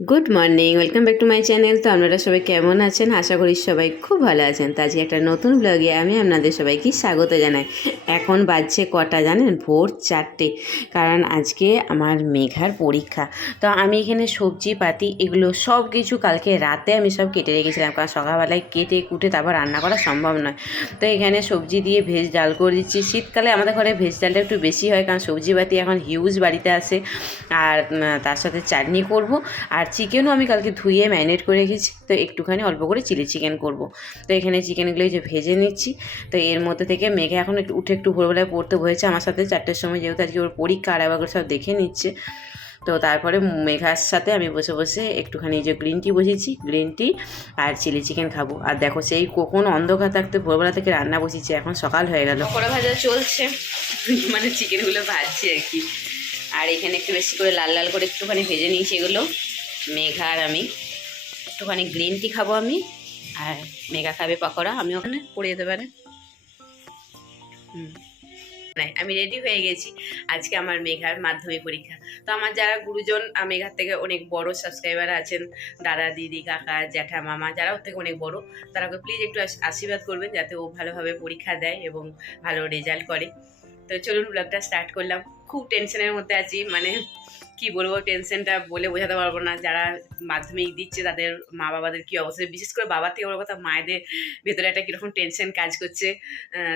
Good morning, welcome back to my channel. তো আপনারা সবাই কেমন আছেন? আশা করি সবাই খুব ভালো আছেন। তো আজকে একটা নতুন ব্লগে আমি আপনাদের সবাইকে স্বাগত জানাই। এখন বাজছে কটা জানেন? ভোর 4টে। কারণ আজকে আমার মেঘার পরীক্ষা। তো আমি এখানে সবজি পাতি এগুলো সব কিছু কালকে রাতে আমি সব কেটে রেখেছিলাম, কারণ সকালবেলায় কেটে কুটে তারপর রান্না করা সম্ভব নয়। তো এখানে সবজি দিয়ে ভেজ ডাল করে দিচ্ছি। শীতকালে আমাদের ঘরে ভেজ ডালটা একটু বেশি হয়, কারণ সবজি পাতি এখন হিউজ বাড়িতে আসে। আর তার সাথে চাটনি করব। আর চিকেনও আমি কালকে ধুয়ে ম্যারিনেট করে রেখেছি, তো একটুখানি অল্প করে চিলি চিকেন করব। তো এখানে চিকেনগুলো যে ভেজে নিচ্ছি। তো এর মধ্যে থেকে মেঘে এখন একটু ভোরবেলায় পড়তে বসেছে আমার সাথে 4টের সময়, যেহেতু আজকে ওর পরীক্ষা, আর একবার করে সব দেখে নিচ্ছে। তো তারপরে মেঘার সাথে আমি বসে বসে একটুখানি যে গ্রিন টি বসিয়েছি, গ্রিন টি আর চিলি চিকেন খাবো। আর দেখো সেই কখন অন্ধকার থাকতে ভোরবেলা থেকে রান্না বসিয়েছি, এখন সকাল হয়ে গেল। পকোড়া ভাজা চলছে, মানে চিকেনগুলো ভাজছি আর কি। আর এখানে একটু বেশি করে লাল লাল করে একটুখানি ভেজে নিয়েছি এগুলো। মেঘা আর আমি একটুখানি গ্রিন টি খাবো আমি, আর মেঘা খাবে পকোড়া, আমি ওখানে পড়ে যেতে পারে। আমি রেডি হয়ে গেছি। আজকে আমার মেঘার মাধ্যমিক পরীক্ষা। তো আমার যারা গুরুজন, মেঘার থেকে অনেক বড় সাবস্ক্রাইবার আছেন, দাদা দিদি কাকা জ্যাঠা মামা, যারা ওর থেকে অনেক বড়, তারা ওকে প্লিজ একটু আশীর্বাদ করবেন যাতে ও ভালোভাবে পরীক্ষা দেয় এবং ভালো রেজাল্ট করে। তো চলুন ব্লগটা স্টার্ট করলাম। খুব টেনশনের মধ্যে আছি, মানে কি বলবো, টেনশনটা বলে বোঝাতে পারবো না। যারা মাধ্যমিক দিচ্ছে তাদের মা বাবাদের কী অবস্থা, বিশেষ করে বাবার থেকে বড় কথা মায়েদের ভেতরে একটা কীরকম টেনশন কাজ করছে,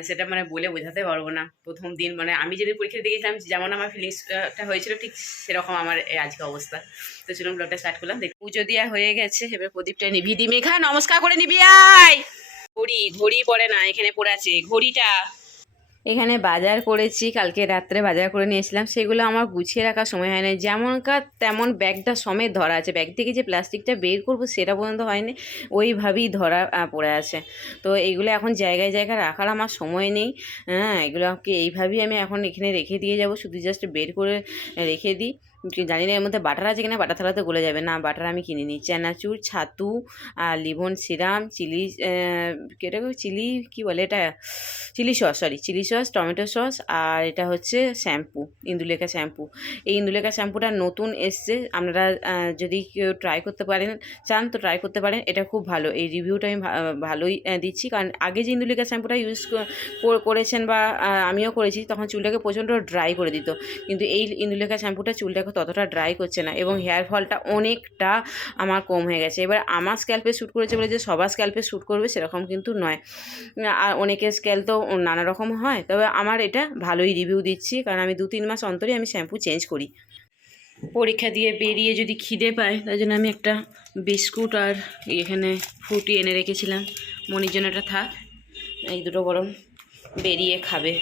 সেটা মানে বলে বোঝাতে পারবো না। প্রথম দিন মানে আমি যেদিন পরীক্ষা দিয়েছিলাম, যেমন আমার ফিলিংসটা হয়েছিল ঠিক সেরকম আমার আজকে অবস্থা। তো চলুন ব্লগটা স্টার্ট করলাম। দেখ, পুজো দেওয়া হয়ে গেছে, এবার প্রদীপটা নিভি দি। মেঘা নমস্কার করে নিবি আয়। ঘড়ি পড়ে না, এখানে পড়ে আছে ঘড়িটা। এখানে বাজার করেছি, কালকে রাত্রে বাজার করে নিয়েছিলাম, সেগুলো আমার গুছিয়ে রাখার সময় হয় না। যেমনকার তেমন ব্যাগটা সমেত ধরা আছে, ব্যাগ থেকে যে প্লাস্টিকটা বের করবো সেটা পর্যন্ত হয়নি, ওইভাবেই ধরা পড়ে আছে। তো এইগুলো এখন জায়গায় জায়গায় রাখার আমার সময় নেই। হ্যাঁ, এগুলোকে এইভাবেই আমি এখন এখানে রেখে দিয়ে যাব, শুধু জাস্ট বের করে রেখে দিই। জানি না এর মধ্যে বাটার আছে কিনা, বাটার থালাতে গলে যাবে না। বাটার আমি কিনে নিই, চানাচুর, ছাতু আর লিভন সিরাম, কেটে চিলি কী বলে এটা, chilli sauce, chilli sauce, tomato sauce, আর এটা হচ্ছে শ্যাম্পু, ইন্দুলেখা শ্যাম্পু। এই ইন্দুলেখা শ্যাম্পুটা নতুন এসছে, আপনারা যদি কেউ ট্রাই করতে পারেন, চান তো ট্রাই করতে পারেন। এটা খুব ভালো, এই রিভিউটা আমি ভালোই দিচ্ছি। কারণ আগে যে ইন্দুলেখা শ্যাম্পুটা ইউজ করেছেন বা আমিও করেছি, তখন চুলটাকে প্রচণ্ড ড্রাই করে দিত, কিন্তু এই ইন্দুলেখা শ্যাম্পুটা চুলটাকে ততটা ড্রাই করছে না, এবং হেয়ার ফলটা অনেকটা আমার কম হয়ে গেছে। এবার আমার স্ক্যাল্পে শ্যুট করেছে বলে যে সবার স্ক্যাল্পে শ্যুট করবে সেরকম কিন্তু নয়, আর অনেকের স্ক্যাল তো নানা রকম হয়। তবে আমার এটা ভালোই রিভিউ দিচ্ছি, কারণ আমি 2-3 মাস অন্তরই আমি শ্যাম্পু চেঞ্জ করি। পরীক্ষা দিয়ে বেরিয়ে যদি খিদে পায়, তাই জন্য আমি একটা বিস্কুট আর এখানে ফ্রুটি এনে রেখেছিলাম, মনির জন্য এটা থাক, এই দুটো বরং বেরিয়ে খাবে।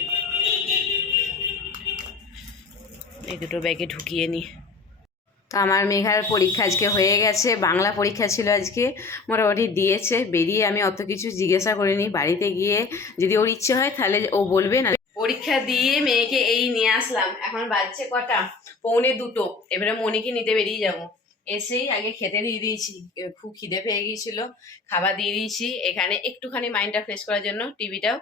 এই দুটো ব্যাগে ঢুকিয়ে নিই। তো আমার মেঘার পরীক্ষা আজকে হয়ে গেছে, বাংলা পরীক্ষা ছিল আজকে, মোটামুটি দিয়েছে। বেরিয়ে আমি অত কিছু জিজ্ঞাসা করিনি, বাড়িতে গিয়ে যদি ওর ইচ্ছে হয় তাহলে ও বলবে না। পরীক্ষা দিয়ে মেয়েকে এই নিয়ে আসলাম, এখন বাজছে কটা, 1:45। এবারে মনিকে নিতে বেরিয়ে যাব। এসেই আগে খেতে দিয়ে দিয়েছি, খুব খিদে পেয়ে গিয়েছিল, খাবার দিয়ে দিয়েছি। এখানে একটুখানি মাইন্ডটা ফ্রেশ করার জন্য টিভিটাও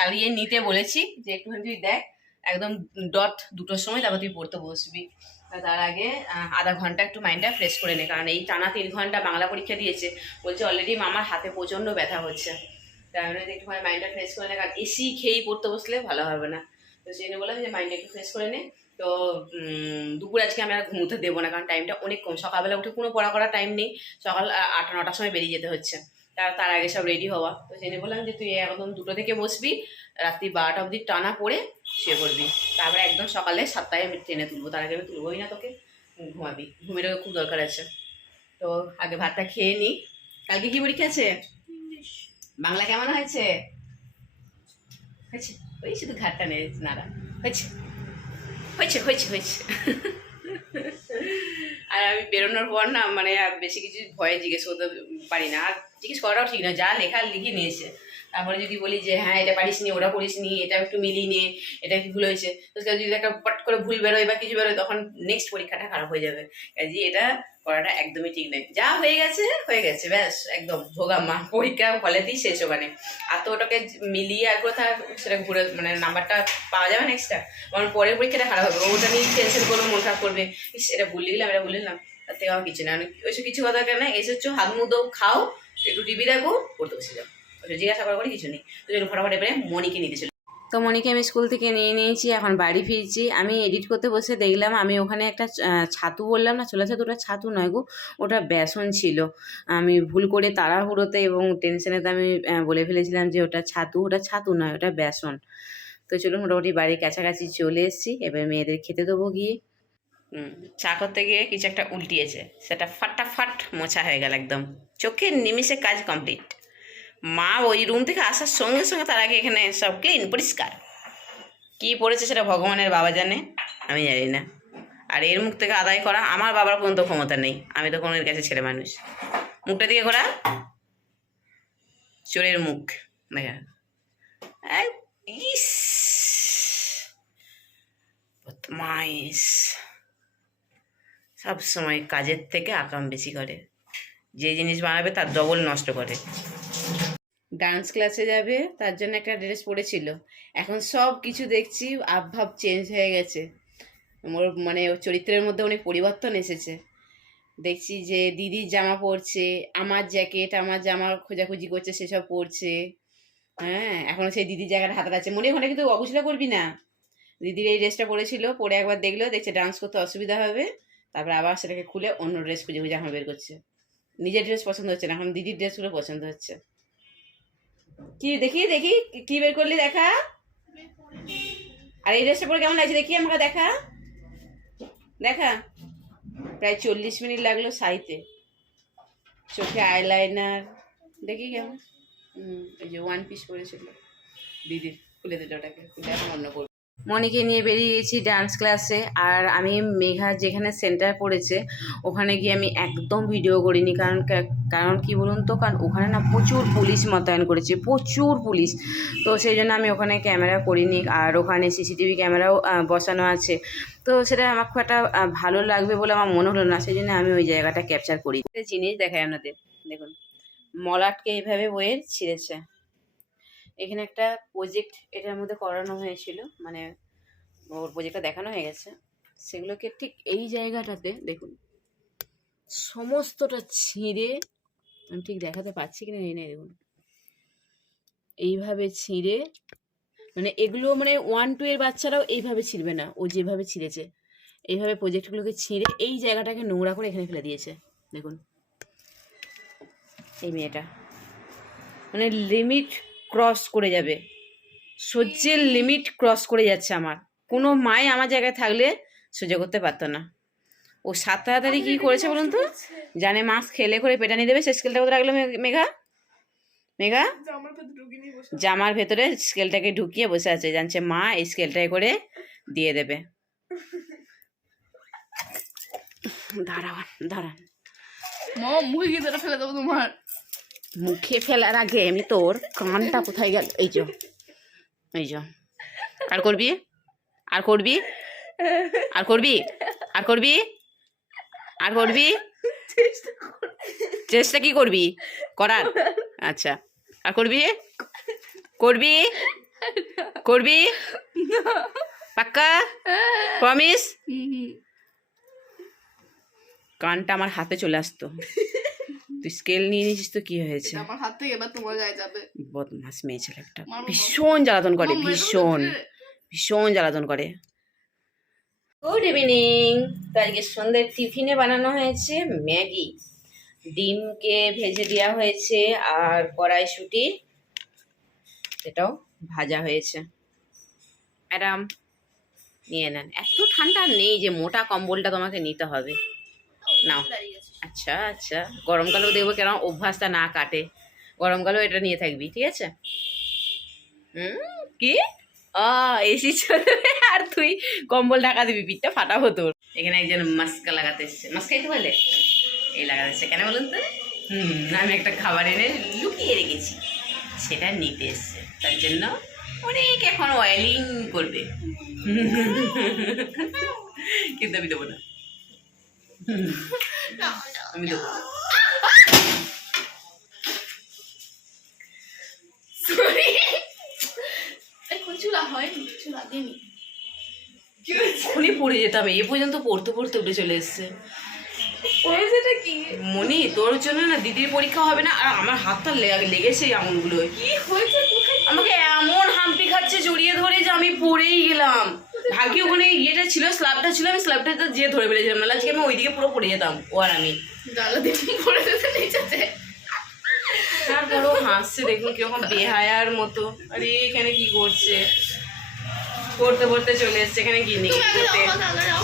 চালিয়ে নিতে বলেছি, যে একটুখানি তুই দেখ, একদম ডট 2টোর সময় তারপর তুই পড়তে বসবি। তার আগে আধা ঘন্টা একটু মাইন্ডটা ফ্রেশ করে নে, কারণ এই টানা 3 ঘন্টা বাংলা পরীক্ষা দিয়েছে, বলছে অলরেডি মামার হাতে প্রচণ্ড ব্যথা হচ্ছে। তার মানে একটুখানি মাইন্ডটা ফ্রেশ করে নে, কারণ এসি খেয়েই পড়তে বসলে ভালো হবে না। তো সেই জন্য বললাম যে মাইন্ডটা একটু ফ্রেশ করে নে। তো দুপুর আজকে আমি আর ঘুমোতে দেবো না, কারণ টাইমটা অনেক কম, সকালবেলা উঠে কোনো পড়া করার টাইম নেই, সকাল 8-9টার সময় বেরিয়ে যেতে হচ্ছে, তার আগে সব রেডি হওয়া। তো সেই জন্য বললাম যে তুই একদম 2টো থেকে বসবি, রাত্রি 12টা অবধি টানা পড়ে শুয়ে পড়বি, তারপরে একদম সকালে 7টায় আমি ট্রেনে তুলবো, তার আগে আমি তুলবোই না তোকে, ঘুমাবি, ঘুমেরও খুব দরকার আছে। তো আগে ভাতটা খেয়ে নিই। কালকে কি পরীক্ষা আছে? বাংলা কেমন হয়েছে? হয়েছে, ওই শুধু ঘাটটা নেই নাড়া, হয়েছে হয়েছে হয়েছে হয়েছে। আর আমি বেরোনোর পর না, মানে বেশি কিছু ভয়ে জিজ্ঞেস করতে পারি না, আর জিজ্ঞেস করাটাও ঠিক না, যা লেখা লিখে নিয়েছে। তারপরে যদি বলি যে হ্যাঁ এটা পারিস নি, ওটা করিস নি, এটা একটু মিলিয়ে নিয়ে, এটা কি ভুল হয়েছে, তো যদি একটা পট করে ভুল বেরোয় বা কিছু বেরোয়, তখন নেক্সট পরীক্ষাটা খারাপ হয়ে যাবে। কাজে এটা করাটা একদমই ঠিক নেই, যা হয়ে গেছে ব্যাস, একদম ভোগাম্মা, পরীক্ষা হলেতেই শেষ ওখানে। আর তো ওটাকে মিলিয়ে আর কোথাও সেটা ঘুরে, মানে নাম্বারটা পাওয়া যাবে না এক্সট্রা, কারণ পরের পরীক্ষাটা খারাপ হবে, ওটা নিয়ে টেনশন করবে, মন খারাপ করবে, এটা ভুলে গেলাম, এটা ভুলে গেলাম। তার থেকে আমার কিছু না, ওইসব কিছু কথা কেন, এসেছো হাত মুখ দাও, খাও, একটু টিভি দেখো, পড়তে বসে যাও, ওইসব জিজ্ঞাসা করার করে কিছু নেই। তো চলো ফটাফট এবারে মনিকে নিতে চলো। তো মনিকে আমি স্কুল থেকে নিয়ে নিয়েছি, এখন বাড়ি ফিরছি। আমি এডিট করতে বসে দেখলাম আমি ওখানে একটা ছাতু বললাম না, ছোলা ছাতু, ওটা ছাতু নয় গো, ওটা বেসন ছিল। আমি ভুল করে তাড়াহুড়োতে এবং টেনশনেতে আমি বলে ফেলেছিলাম যে ওটা ছাতু, ওটা ছাতু নয়, ওটা বেসন। তো চলুন মোটামুটি বাড়ির কাছাকাছি চলে এসেছি, এবার মেয়েদের খেতে দেবো গিয়ে। চা করতে গিয়ে কিছু একটা উল্টিয়েছে, সেটা ফাটাফাট মোছা হয়ে গেল, একদম চোখের নিমিষে কাজ কমপ্লিট। মা ওই রুম থেকে আসার সঙ্গে সঙ্গে তার আগে এখানে সব ক্লিন পরিষ্কার। কী পড়েছে সেটা ভগবানের বাবা জানে, আমি জানি না। আর এর মুখ থেকে আদায় করা আমার বাবার পর্যন্ত ক্ষমতা নেই, আমি তো কোনো এর কাছে ছেলে মানুষ। মুখটা দিকে ঘোরা, চোরের মুখ দেখা, ইস বদমাইশ, সবসময় কাজের থেকে আকাম বেশি করে, যে জিনিস বানাবে তার ডবল নষ্ট করে। ডান্স ক্লাসে যাবে তার জন্য একটা ড্রেস পরেছিল, এখন সব কিছু দেখছি আবভাব চেঞ্জ হয়ে গেছে, ওর মানে ওর চরিত্রের মধ্যে অনেক পরিবর্তন এসেছে। দেখছি যে দিদির জামা পরছে, আমার জ্যাকেট আমার জামা খোঁজাখুঁজি করছে, সেসব পরছে। হ্যাঁ, এখনও সেই দিদির জায়গাটা হাতে আছে, মনে ওখানে কিন্তু অবসরা করবি না। দিদির এই ড্রেসটা পরেছিল, পরে একবার দেখলো, দেখছে ডান্স করতে অসুবিধা হবে, তারপরে আবার সেটাকে খুলে অন্য ড্রেস খুঁজে খুঁজে এখন বের করছে। নিজের ড্রেস পছন্দ হচ্ছে না, এখন দিদির ড্রেসগুলো পছন্দ হচ্ছে। কি দেখি দেখি কি বের করলি দেখা, আর এই ড্রেসটা পরে কেমন লাগছে দেখি আমাকে দেখা দেখা। প্রায় 40 মিনিট লাগলো সাইতে, চোখে আইলাইনার, দেখি কেমন। এই যে ওয়ান পিস পরেছিল দিদির, খুলে দিল ওটাকে, খুলে এখন অন্য করবো। মনিকে নিয়ে বেরিয়ে গেছি ডান্স ক্লাসে, আর আমি মেঘা যেখানে সেন্টার পড়েছে ওখানে গিয়ে আমি একদম ভিডিও করিনি, কারণ কি বলুন তো, কারণ ওখানে না প্রচুর পুলিশ মোতায়েন করেছে, প্রচুর পুলিশ। তো সেই জন্য আমি ওখানে ক্যামেরা করিনি, আর ওখানে সিসিটিভি ক্যামেরাও বসানো আছে, তো সেটা আমার খুব একটা ভালো লাগবে বলে আমার মনে হলো না, সেই জন্য আমি ওই জায়গাটা ক্যাপচার করি। একটা জিনিস দেখাই আপনাদের, দেখুন মলাটকে এইভাবে বইয়ের ছিঁড়েছে। এখানে একটা প্রজেক্ট এটার মধ্যে করানো হয়েছিল, মানে ওর প্রজেক্টটা দেখানো হয়ে গেছে, সেগুলোকে ঠিক এই জায়গাটাতে দেখুন সমস্তটা ছিঁড়ে, আমি ঠিক দেখাতে পারছি কিনা এই নেই, দেখুন এইভাবে ছিঁড়ে, মানে এগুলো মানে 1-2 এর বাচ্চারাও এইভাবে ছিঁড়বে না, ও যেভাবে ছিঁড়েছে এইভাবে প্রজেক্টগুলোকে ছিঁড়ে এই জায়গাটাকে নোংরা করে এখানে ফেলে দিয়েছে। দেখুন এই মেয়েটা মানে লিমিট ক্রস করে যাবে, সহ্যের লিমিট ক্রস করে যাচ্ছে। আমার কোনো মাই আমার জায়গায় থাকলে সহ্য করতে পারতো না। ও 7 তাড়াতাড়ি কী করেছে বলুন তো, জানে মাছ খেলে করে পেটানি দেবে, সে স্কেলটা কোথায় রাখলো মেঘা, মেঘা জামার ভেতরে স্কেলটাকে ঢুকিয়ে বসে আছে, জানছে মা এই স্কেলটাই করে দিয়ে দেবে। দাঁড়ান দাঁড়ান, মুখে ফেলে দেবো তোমার, মুখে ফেলার আগে আমি তোর কানটা কোথায় গেল, এই যে এই যে, আর করবি আর করবি আর করবি আর করবি আর করবি, চেষ্টা কি করবি করার, আচ্ছা আর করবি করবি করবি পাক্কা প্রমিস। কানটা আমার হাতে চলে আসতো, তুই স্কেল নিয়ে নিয়েছিস তো কি হয়েছে, আমার হাত থেকে এবার তোমার গায়ে যাবে। বদমাস মেয়ে ছেলে একটা, ভীষণ জ্বালাতন করে, ভীষণ ভীষণ জ্বালাতন করে। Good evening. তো আজকে সন্ধ্যের টিফিনে বানানো হয়েছে ম্যাগি, ডিমকে ভেজে দেওয়া হয়েছে, আর কড়াইশুঁটি সেটাও ভাজা হয়েছে। ম্যাডাম নিয়ে নেন, এত ঠান্ডা নেই যে মোটা কম্বলটা তোমাকে নিতে হবে, নাও। আচ্ছা আচ্ছা, গরমকালেও দেখবো কেন অভ্যাসটা না কাটে, গরমকালেও এটা নিয়ে থাকবি, ঠিক আছে। কি এসি চলবে আর তুই কম্বল ঢাকা দিবি, পিঠটা ফাটাবো তোর। এখানে একজন মাস্কা লাগাতে এসছে, মাস্কা খাইতে বলে এই লাগাতে এসছে কেন বলুন তো, আমি একটা খাবার এনে লুকিয়ে রেখেছি, সেটা নিতে এসছে, তার জন্য অনেক এখন অয়েলিং করবে, কিন্তু আমি দেবো না, আমি দেবো না। উনি পড়ে যেতাম, এ পর্যন্ত পড়তে পড়তে উঠে চলে এসছে, মনি তোর জন্য না দিদির পরীক্ষা হবে না, আর আমার হাতটা লেগেছে এই আঙুলগুলো। কি হয়েছে? কোথায়? আমাকে এমন হাম্পি খাচ্ছে জড়িয়ে ধরে যে আমি পড়েই গেলাম। ভাগ্যে ওখানে ইয়েটা ছিল, স্ল্যাবটা ছিল, আমি স্ল্যাবটাতে যেয়ে ধরে ফেলেছিলাম, নাহলে আজকে আমি ওইদিকে পুরো পড়ে যেতাম ও আর আমি। জ্বালা দিন পড়ে যেতে নিচেতে। তারপরও হাসছে, দেখুন কিরকম বেহায়ার মতো। আরে এখানে কি করছে, পড়তে পড়তে চলে এসছে এখানে গিনি তুমি আগে করতে। যাও, আগে যাও।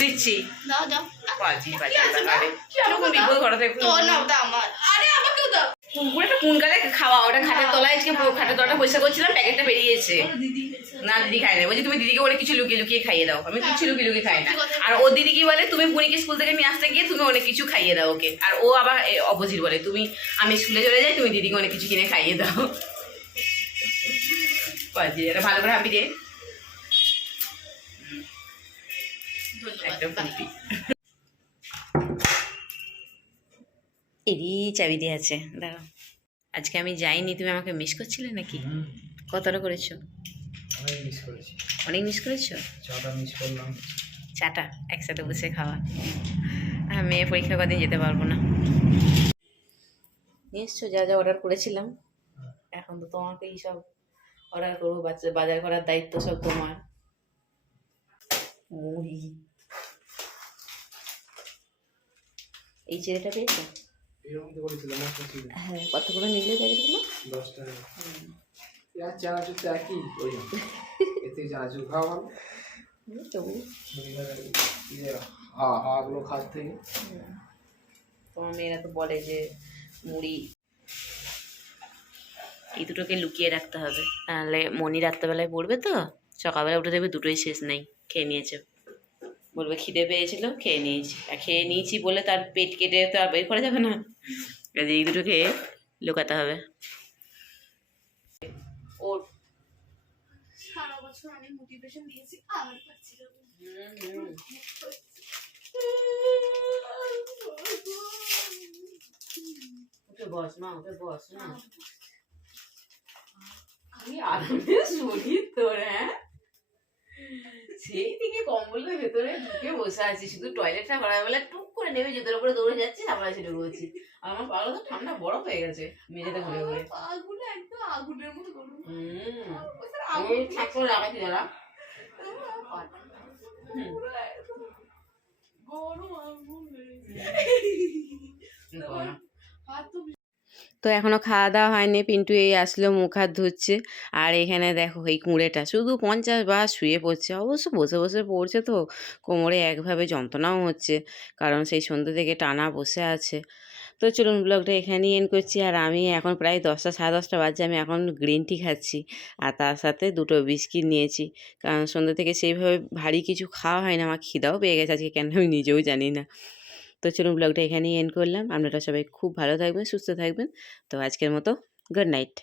দিচ্ছি দাও দাও। বাজি বাজি কি আছে না? আরে কি আমাকে কিরকম দাও? বিপদ ঘটাতে তোর নাও, দাও আমার। আরে আমাকেও দাও। পুরোটা কোন কালে খাওয়া, ওটা খাটের তলায় আজকে পুরো খাটের তলাটা পরিষ্কার করছিলাম, প্যাকেটটা বেরিয়েছে। ওর দিদি খেয়েছে। না দিদি খায় না, বলছি তুমি দিদিকে অনেক কিছু লুকিয়ে লুকিয়ে খাইয়ে দাও। আমি কিছু লুকিয়ে লুকিয়ে খাই না। সত্যি কথা। আর ও দিদি কি বলে, তুমি বুনিকে স্কুল থেকে নিয়ে আসতে গিয়ে তুমি অনেক কিছু খাইয়ে দাও ওকে। আর ও আবার অপোজিট বলে, তুমি আমি স্কুলে চলে যাই, তুমি দিদিকে অনেক কিছু কিনে খাইয়ে দাও। বাজি এটা ভালো করে হাঁপি দিয়ে একদম ধন্যবাদ। ফুটি। এরই চাবি দিয়ে আছে, দাঁড়াও। আজকে আমি যাইনি, তুমি আমাকে মিস করছিলে নাকি? কতটা করেছো? অনেক মিস করেছি। অনেক মিস করেছো? চাটা মিস করলাম। চাটা একসাথে বসে খাওয়া। আর মেয়ে পরীক্ষা কদিন যেতে পারবো না। নিয়ে এসছো যা যা অর্ডার করেছিলাম। এখন তো তোমাকেই সব অর্ডার করবো, বাজার করার দায়িত্ব সব তোমার। মুড়ি, এই ছেলেটা পেয়েছো? এরকম তো করেছিলাম না ছিল হ্যাঁ, কত করে নিলে প্যাকেটগুলো? 10 টাকা। আর চানাচুর তো একই ওই এতে চানাচুর খাওয়া ভালো। তবু হাগুলো খাস থেকে। তোমার মেয়েরা তো বলে যে মুড়ি, এই দুটোকে লুকিয়ে রাখতে হবে, নাহলে মনি রাত্রেবেলায় পড়বে তো, সকালবেলা উঠে দেখবে দুটোই শেষ নেই, খেয়ে নিয়েছে। বলবে খিদে পেয়েছিল, খেয়ে নিয়েছি, আর খেয়ে নিয়েছি বলে তার পেট কেটে তো আর বের করা যাবে না, কাজে এই দুটোকে লুকাতে হবে। ওর সারা বছর অনেক মোটিভেশন দিয়েছি, আর পাচ্ছি না। উঠে বস মা, উঠে বস না। আমি আরামে শরীর তোর, হ্যাঁ সেই থেকে কম্বলের ভেতরে ঢুকে বসে আছি, শুধু টয়লেটটা করার বেলা টুক করে নেমে জুতোর উপরে দৌড়ে যাচ্ছি, আবার এসে ঢুকেছি। আমার পাগুলো তো ঠান্ডা বরফ হয়ে গেছে মেঝেতে ঘুরে ঘুরে। পাগুলো একদম আগুনের মতো গরম। ওই ঠাকুর লাগাচ্ছি দাঁড়া। গরম আগুন হাত তো তো এখনো খাওয়া দাওয়া হয়নি, পিন্টু এই আসলো মুখ হাত ধুচ্ছে। আর এখানে দেখো এই কুঁড়েটা শুধু 50 বার শুয়ে পড়ছে, অবশ্য বসে বসে পড়ছে তো কোমরে একভাবে যন্ত্রণাও হচ্ছে, কারণ সেই সন্ধ্যে থেকে টানা বসে আছে। তো চলুন ব্লগটা এখানেই এন্ড করছি। আর আমি এখন প্রায় 10টা সাড়ে 10টা বাজে, আমি এখন গ্রিন টি খাচ্ছি, আর তার সাথে 2টো বিস্কিট নিয়েছি, কারণ সন্ধ্যে থেকে সেইভাবে ভারী কিছু খাওয়া হয় না, আমার খিদাও পেয়ে গেছে আজকে, কেন আমি নিজেও জানি না। তো চলুন ব্লগটা এখানেই এন্ড করলাম। আপনারা সবাই খুব ভালো থাকবেন, সুস্থ থাকবেন। তো আজকের মতো গুড নাইট।